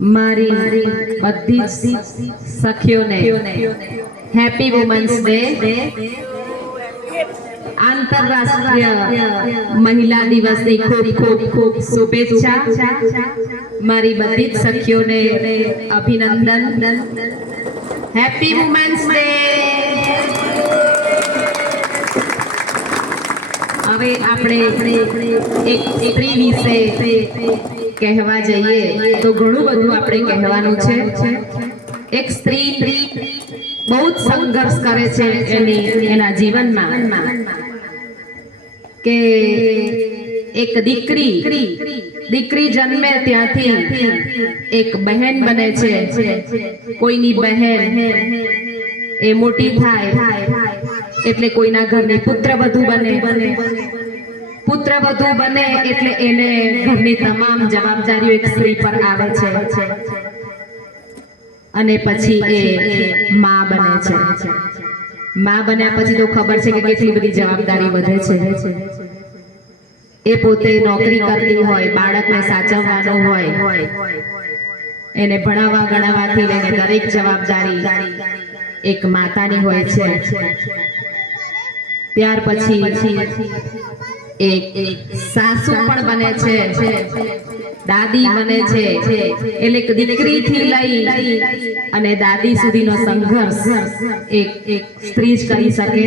મારી બધી સખીઓને happy women's day, આંતરરાષ્ટ્રીય મહિલા દિવસની ખૂબ ખૂબ ખૂબ શુભેચ્છા। મારી બધી સખીઓને અભિનંદન। Happy women's day. હવે આપણે એક સ્ત્રી વિશે કહેવા જઈએ તો ઘણું બધું આપણે કહેવાનું છે। એક સ્ત્રી બહુ જ સંઘર્ષ કરે છે એના જીવનમાં કે એક દીકરી જન્મે ત્યાંથી એક બહેન બને છે। કોઈની બહેન એ મોટી થાય એટલે કોઈના ઘરની પુત્રવધુ બને, પુત્રવધુ બને એટલે એને ઘરની તમામ જવાબદારીઓ એક સ્ત્રી પર આવે છે અને પછી એ માં બને છે। માં બન્યા પછી તો ખબર છે કે કેટલી બધી જવાબદારી વધે છે। એ પોતે નોકરી કરતી હોય, બાળકને સાચવવાનું હોય, એને ભણાવવા ગણાવવાથી લઈને દરેક જવાબદારી એક માતાની હોય છે। ત્યાર પછી એક સાસુ પણ બને છે, દાદી બને છે। એટલે દીકરીથી લઈ અને દાદી સુધીનો સંઘર્ષ એક સ્ત્રી જ કરી શકે।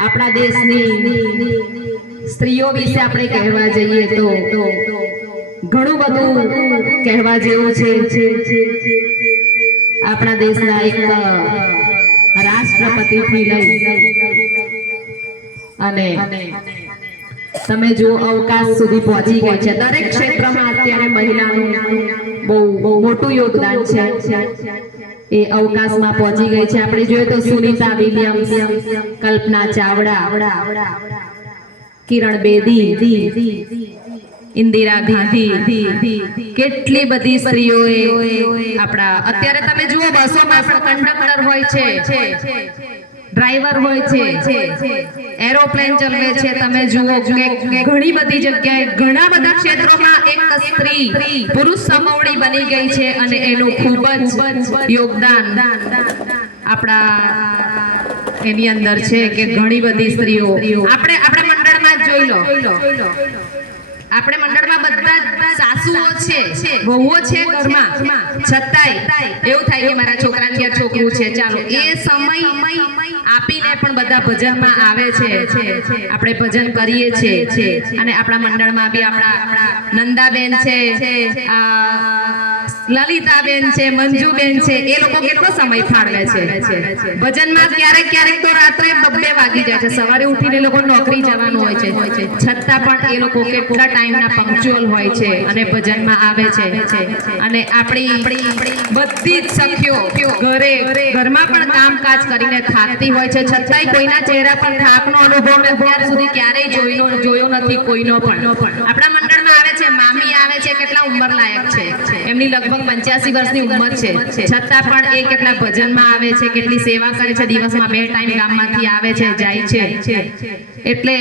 આપણા દેશની સ્ત્રીઓ વિશે આપણે કહેવા જઈએ તો ઘણું બધું કહેવા જેવું છે। આપણા દેશના એક રાષ્ટ્રપતિથી લઈ અને તમે જો અવકાશ સુધી પહોંચી ગઈ છે। દરેક ક્ષેત્રમાં અત્યારે મહિલાનું બહુ મોટું યોગદાન છે। એ અવકાશમાં પહોંચી ગઈ છે। આપણે જોઈએ તો સુનીતા વિલિયમ્સ, કલ્પના ચાવડા, કિરણ બેદી, ઇન્દિરા ગાંધી, કેટલી બધી સ્ત્રીઓએ આપણા અત્યારે તમે જુઓ બસોમાં પણ કંડક્ટર હોય છે, ડ્રાઈવર હોય છે, એરોપ્લેન ચલાવે છે। તમે જુઓ કે ઘણી બધી જગ્યાએ ઘણા બધા ક્ષેત્રોમાં એક સ્ત્રી પુરુષ સમવડી બની ગઈ છે અને એનું ખૂબ જ યોગદાન આપણા એની અંદર છે કે ઘણી બધી સ્ત્રીઓ આપણે મંડળમાં જ જોઈ લો, આપણે મંડળમાં બધા સાસુઓ છે, વહુઓ છે ઘરમાં, છતાંય એવું થાય કે મારા છોકરાની ઘેર છોકરું છે, ચાલો એ સમય આપીને પણ બધા ભજનમાં આવે છે। આપણે ભજન કરીએ છીએ અને આપણા મંડળમાં બી આપણા નંદાબેન છે, લલિતાબેન છે, મંજુબેન છે, એ લોકો કેટલો સમય ફાળવે છે ભજનમાં। ક્યારેક તો રાત્રે 2 વાગી જાય છે, સવારે ઉઠીને લોકો નોકરી જવાનું હોય છે, છતાં પણ એ લોકો કેટલા ટાઈમના પંક્ચ્યુઅલ હોય છે અને ભજનમાં આવે છે। અને આપણી બધી જ સખીઓ ઘરમાં પણ કામકાજ કરીને થાકતી હોય છે, છતાંય કોઈના ચહેરા પર થાકનો અનુભવ અત્યાર સુધી ક્યારેય જોયો નથી કોઈનો પણ। આપણા મંડળમાં આવે છે, મામી આવે છે, કેટલા ઉંમર લાયક છે, એમની લગભગ 85 વર્ષની ઉંમર છે, છતાં પણ એ કેટલા ભજનમાં આવે છે, કેટલી સેવા કરે છે, દિવસમાં 2 ટાઈમ ગામમાંથી આવે છે, જાય છે। એટલે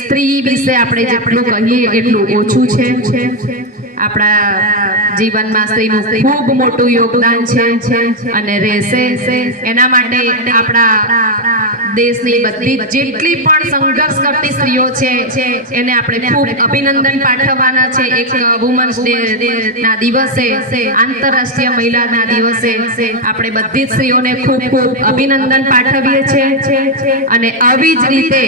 સ્ત્રી વિશે આપણે જેટલું કહીએ એટલું ઓછું છે। આપણા જીવનમાં સ્ત્રીનું ખૂબ મોટું યોગદાન છે અને રહેશે। એના માટે આપણા દેશની બધી જેટલી પણ સંઘર્ષ કરતી સ્ત્રીઓ છે એને આપણે ખૂબ અભિનંદન પાઠવવાના છે। એક વુમન્સ ડે ના દિવસે, આંતરરાષ્ટ્રીય મહિલાના દિવસે આપણે બધી સ્ત્રીઓને ખૂબ અભિનંદન પાઠવીએ છીએ અને આવી જ રીતે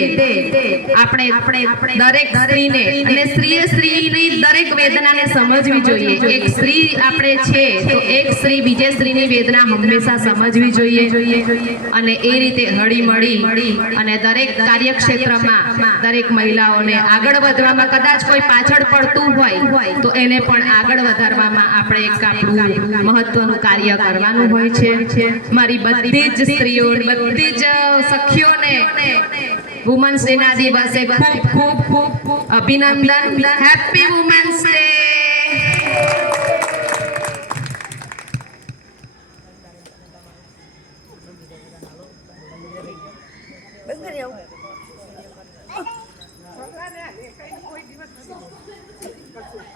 આપણે દરેક સ્ત્રીને અને સ્ત્રીની દરેક વેદનાને સમજવી જોઈએ। એક સ્ત્રી આપણે છે તો એક સ્ત્રી બીજે સ્ત્રીની વેદના હંમેશા સમજવી જોઈએ અને એ રીતે હળીમળી અને દરેક કાર્યક્ષેત્રમાં દરેક મહિલાઓને આગળ વધવામાં, કદાચ કોઈ પાછળ પડતું હોય તો એને પણ આગળ વધારવામાં આપણે એક આપણું મહત્વનું કાર્ય કરવાનું હોય છે। મારી બધી જ સ્ત્રીઓ, બધી જ સખીઓને વુમન્સ ડે ના દિવસે ખૂબ અભિનંદન। Happy women's day.